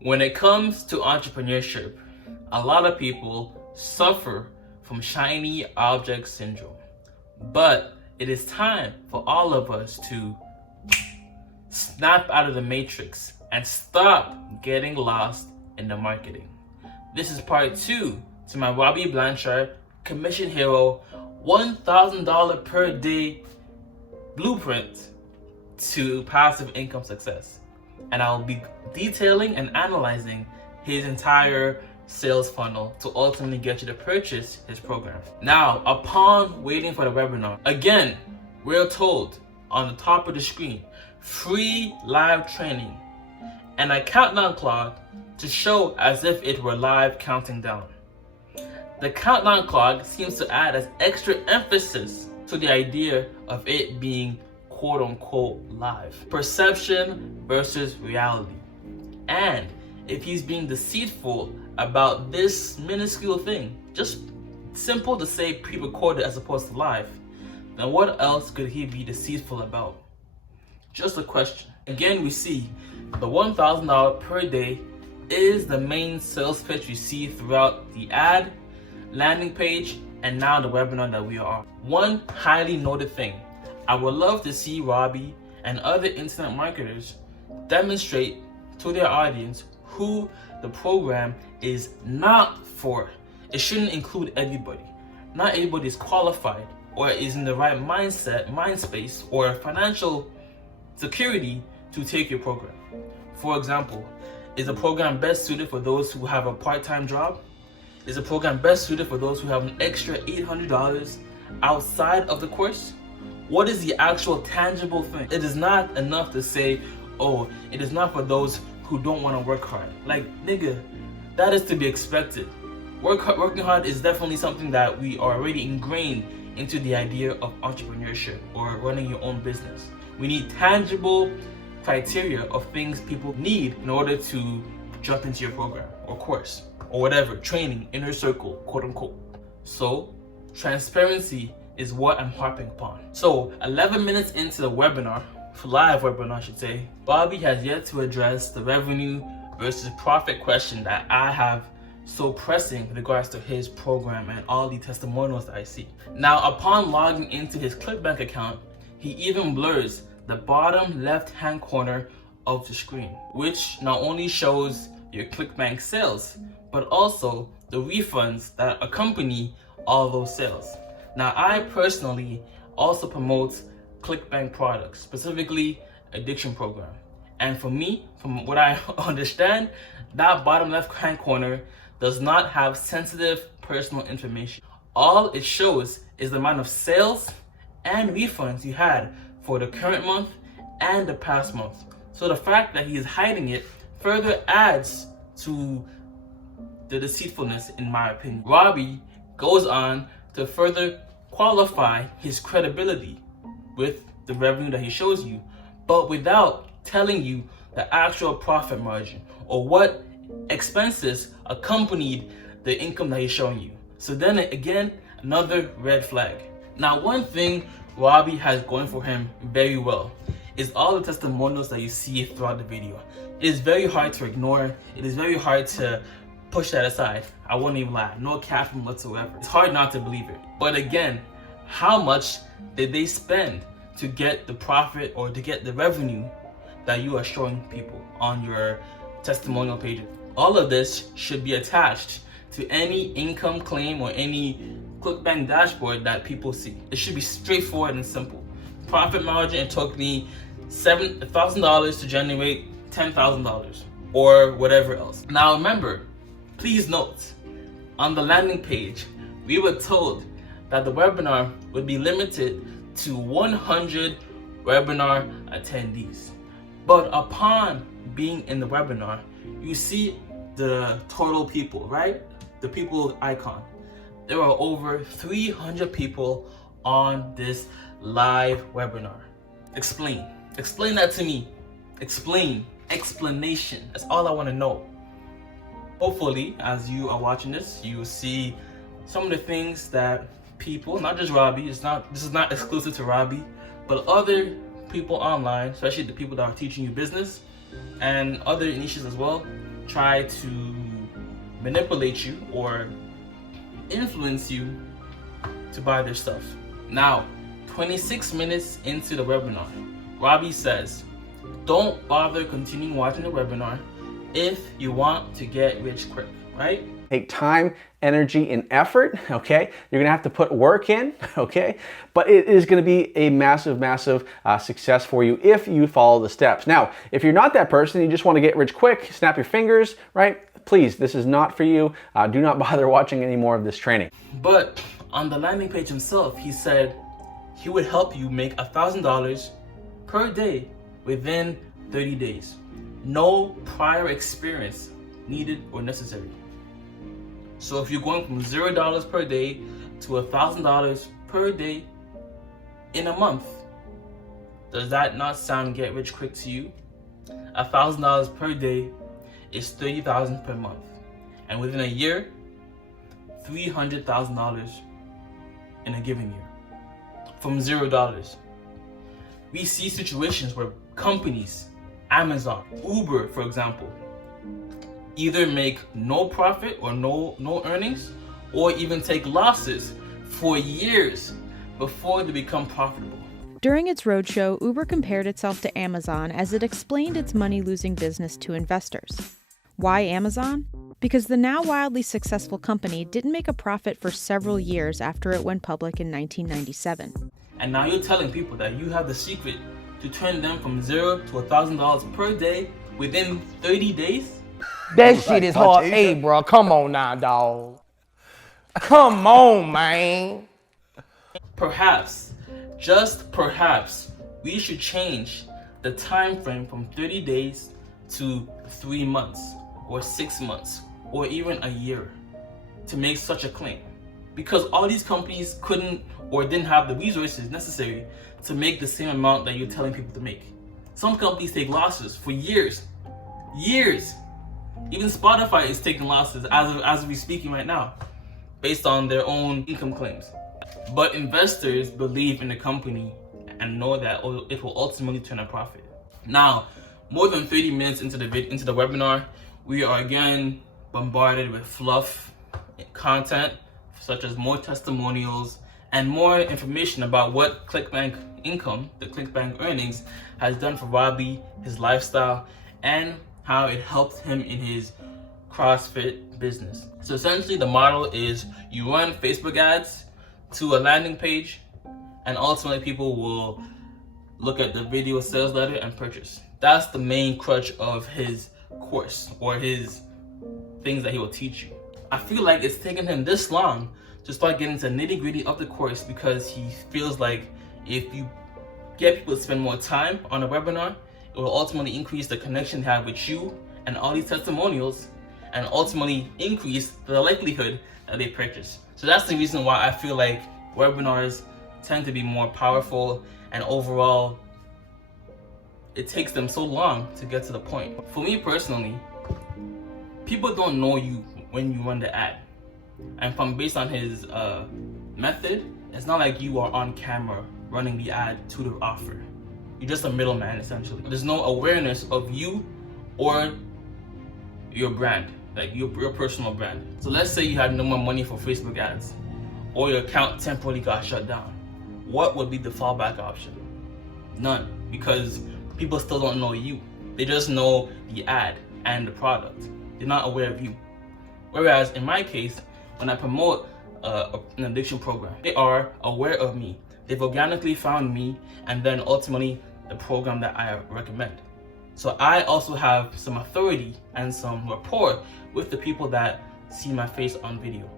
When it comes to entrepreneurship, a lot of people suffer from shiny object syndrome. But it is time for all of us to snap out of the matrix and stop getting lost in the marketing. This is part 2 to my Robby Blanchard Commission Hero $1,000 per day blueprint to passive income success. And I'll be detailing and analyzing his entire sales funnel to ultimately get you to purchase his program. Now, upon waiting for the webinar, again, we're told on the top of the screen, free live training and a countdown clock to show as if it were live counting down. The countdown clock seems to add as extra emphasis to the idea of it being quote unquote live. Perception versus reality. And if he's being deceitful about this minuscule thing, just simple to say pre-recorded as opposed to live, then what else could he be deceitful about? Just a question. Again, we see the $1,000 per day is the main sales pitch you see throughout the ad, landing page, and now the webinar that we are on. One highly noted thing, I would love to see Robby and other internet marketers demonstrate to their audience who the program is not for. It shouldn't include everybody. Not everybody is qualified or is in the right mindset, mind space, or financial security to take your program. For example, is the program best suited for those who have a part-time job? Is the program best suited for those who have an extra $800 outside of the course? What is the actual tangible thing? It is not enough to say, oh, it is not for those who don't want to work hard. Like, nigga, that is to be expected. Working hard is definitely something that we are already ingrained into the idea of entrepreneurship or running your own business. We need tangible criteria of things people need in order to jump into your program or course or whatever, training, inner circle, quote unquote. So, transparency is what I'm harping upon. So 11 minutes into the webinar, live webinar I should say, Robby has yet to address the revenue versus profit question that I have so pressing with regards to his program and all the testimonials that I see. Now, upon logging into his ClickBank account, he even blurs the bottom left-hand corner of the screen, which not only shows your ClickBank sales, but also the refunds that accompany all those sales. Now, I personally also promote ClickBank products, specifically addiction program. And for me, from what I understand, that bottom left-hand corner does not have sensitive personal information. All it shows is the amount of sales and refunds you had for the current month and the past month. So the fact that he is hiding it further adds to the deceitfulness, in my opinion. Robby goes on to further qualify his credibility with the revenue that he shows you, but without telling you the actual profit margin or what expenses accompanied the income that he's showing you. So then again, another red flag. Now, one thing Robby has going for him very well is all the testimonials that you see throughout the video. It is very hard to ignore. It is very hard to push that aside. I won't even lie, no caffeine whatsoever. It's hard not to believe it. But again, how much did they spend to get the profit or to get the revenue that you are showing people on your testimonial pages? All of this should be attached to any income claim or any ClickBank dashboard that people see. It should be straightforward and simple. Profit margin, it took me $1,000 to generate $10,000 or whatever else. Now remember, please note, on the landing page, we were told that the webinar would be limited to 100 webinar attendees. But upon being in the webinar, you see the total people, right? The people icon. There are over 300 people on this live webinar. Explain that to me. Explanation. That's all I want to know. Hopefully, as you are watching this, you will see some of the things that people, not just Robby, this is not exclusive to Robby, but other people online, especially the people that are teaching you business and other niches as well, try to manipulate you or influence you to buy their stuff. Now, 26 minutes into the webinar, Robby says, don't bother continuing watching the webinar if you want to get rich quick, right? Take time, energy, and effort, okay? You're gonna have to put work in, okay? But it is gonna be a massive, massive success for you if you follow the steps. Now, if you're not that person, you just wanna get rich quick, snap your fingers, right? Please, this is not for you. Do not bother watching any more of this training. But on the landing page himself, he said he would help you make $1,000 per day within 30 days. No prior experience needed or necessary. So if you're going from $0 per day to $1,000 per day in a month, does that not sound get rich quick to you? $1,000 per day is $30,000 per month, and within a year, $300,000 in a given year from $0. We see situations where companies, Amazon, Uber, for example, either make no profit or no earnings, or even take losses for years before they become profitable. During its roadshow, Uber compared itself to Amazon as it explained its money-losing business to investors. Why Amazon? Because the now wildly successful company didn't make a profit for several years after it went public in 1997. And now you're telling people that you have the secret to turn them from $0 to $1,000 per day within 30 days? That shit is hard. Hey, bro, come on now, dog. Come on, man. Perhaps, just perhaps, we should change the time frame from 30 days to 3 months or 6 months or even a year to make such a claim. Because all these companies couldn't or didn't have the resources necessary to make the same amount that you're telling people to make. Some companies take losses for years. Years. Even Spotify is taking losses as we're speaking right now, based on their own income claims. But investors believe in the company and know that it will ultimately turn a profit. Now, more than 30 minutes into the webinar, we are again bombarded with fluff content, such as more testimonials and more information about what ClickBank income, the ClickBank earnings, has done for Robby, his lifestyle, and how it helped him in his CrossFit business. So essentially the model is you run Facebook ads to a landing page, and ultimately people will look at the video sales letter and purchase. That's the main crutch of his course or his things that he will teach you. I feel like it's taken him this long to start getting to nitty-gritty of the course because he feels like if you get people to spend more time on a webinar, it will ultimately increase the connection they have with you and all these testimonials, and ultimately increase the likelihood that they purchase. So that's the reason why I feel like webinars tend to be more powerful, and overall it takes them so long to get to the point. For me personally, people don't know you when you run the ad, and based on his method, it's not like you are on camera running the ad to the offer. You're just a middleman, essentially. There's no awareness of you or your brand, like your personal brand. So let's say you had no more money for Facebook ads, or your account temporarily got shut down. What would be the fallback option? None, because people still don't know you. They just know the ad and the product. They're not aware of you. Whereas in my case, when I promote an addiction program, they are aware of me. They've organically found me, and then ultimately the program that I recommend. So I also have some authority and some rapport with the people that see my face on video,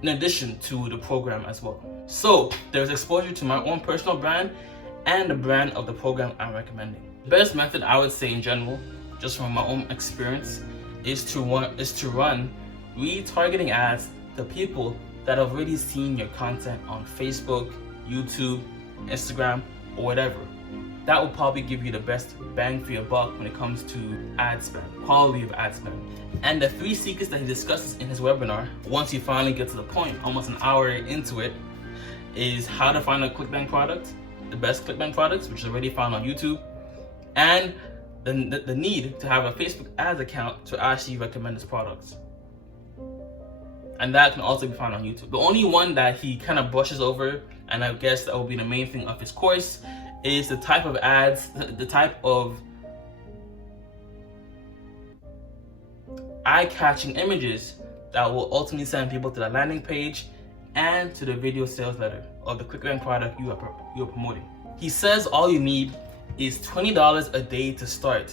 in addition to the program as well. So there's exposure to my own personal brand and the brand of the program I'm recommending. The best method, I would say in general, just from my own experience, is to run retargeting ads to people that have already seen your content on Facebook, YouTube, Instagram, or whatever. That will probably give you the best bang for your buck when it comes to ad spend, quality of ad spend. And the 3 secrets that he discusses in his webinar, once you finally get to the point, almost an hour into it, is how to find a ClickBank product, the best ClickBank products, which is already found on YouTube, and the need to have a Facebook ads account to actually recommend his products. And that can also be found on YouTube. The only one that he kind of brushes over, and I guess that will be the main thing of his course, is the type of ads, the type of eye-catching images that will ultimately send people to the landing page and to the video sales letter of the ClickBank product you are promoting. He says all you need is $20 a day to start.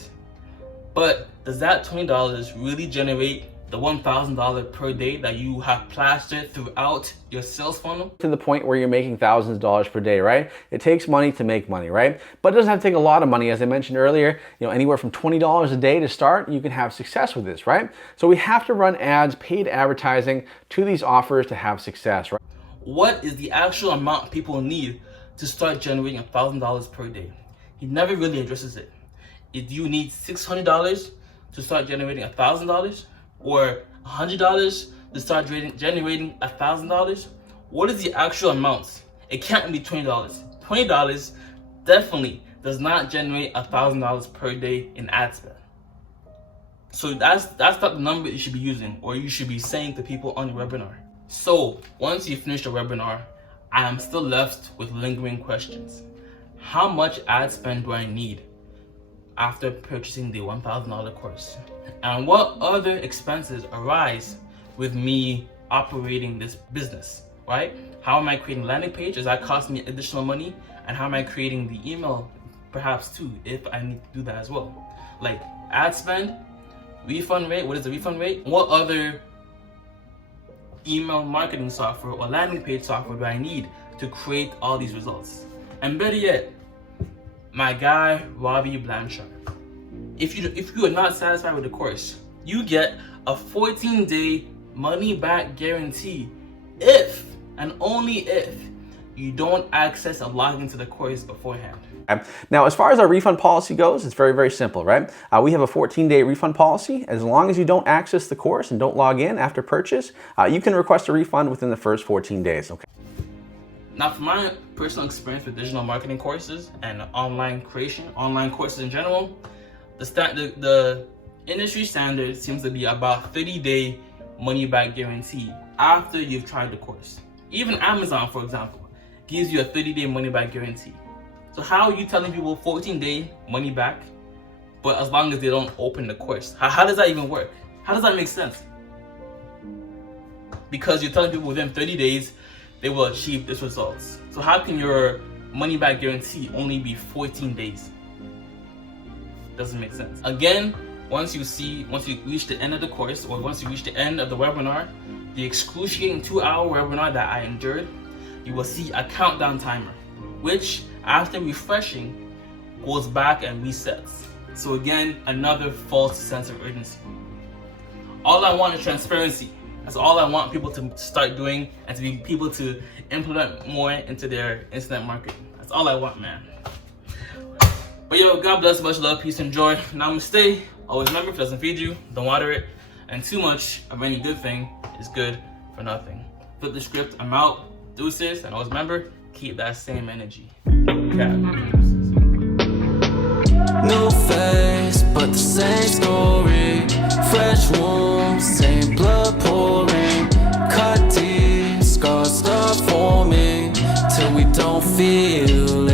But does that $20 really generate the $1,000 per day that you have plastered throughout your sales funnel? To the point where you're making thousands of dollars per day, right? It takes money to make money, right? But it doesn't have to take a lot of money. As I mentioned earlier, anywhere from $20 a day to start, you can have success with this, right? So we have to run ads, paid advertising to these offers to have success, right? What is the actual amount people need to start generating $1,000 per day? He never really addresses it. If you need $600 to start generating $1,000, or $100 to start generating $1,000, what is the actual amount? It can't be $20. $20 definitely does not generate $1,000 per day in ad spend. So that's not the number you should be using, or you should be saying to people on your webinar. So once you finish the webinar, I am still left with lingering questions. How much ad spend do I need after purchasing the $1,000 course? And what other expenses arise with me operating this business, right? How am I creating landing page? Does that cost me additional money? And how am I creating the email perhaps too, if I need to do that as well? Like ad spend, refund rate, what is the refund rate? What other email marketing software or landing page software do I need to create all these results? And better yet, my guy, Robby Blanchard. If you are not satisfied with the course, you get a 14-day money-back guarantee if and only if you don't access and log into the course beforehand. Now, as far as our refund policy goes, it's very, very simple, right? We have a 14-day refund policy. As long as you don't access the course and don't log in after purchase, you can request a refund within the first 14 days, okay? Now, from my personal experience with digital marketing courses and online courses in general, the industry standard seems to be about 30-day money-back guarantee after you've tried the course. Even Amazon, for example, gives you a 30-day money-back guarantee. So how are you telling people 14-day money back, but as long as they don't open the course? How does that even work? How does that make sense? Because you're telling people within 30 days, they will achieve this results. So how can your money-back guarantee only be 14 days? Doesn't make sense. Again, once you reach the end of the course, or once you reach the end of the webinar, the excruciating 2-hour webinar that I endured, you will see a countdown timer, which after refreshing goes back and resets. So again, another false sense of urgency. All I want is transparency. That's all I want people to start doing, and to be people to implement more into their internet marketing. That's all I want, man. But yo, God bless, much love, peace, and joy. Namaste. Always remember, if it doesn't feed you, don't water it. And too much of any good thing is good for nothing. Flip the script, I'm out. Deuces, and always remember, keep that same energy. New face, but the same story. Fresh wounds, same blood pouring. Cut deep, scars start forming till we don't feel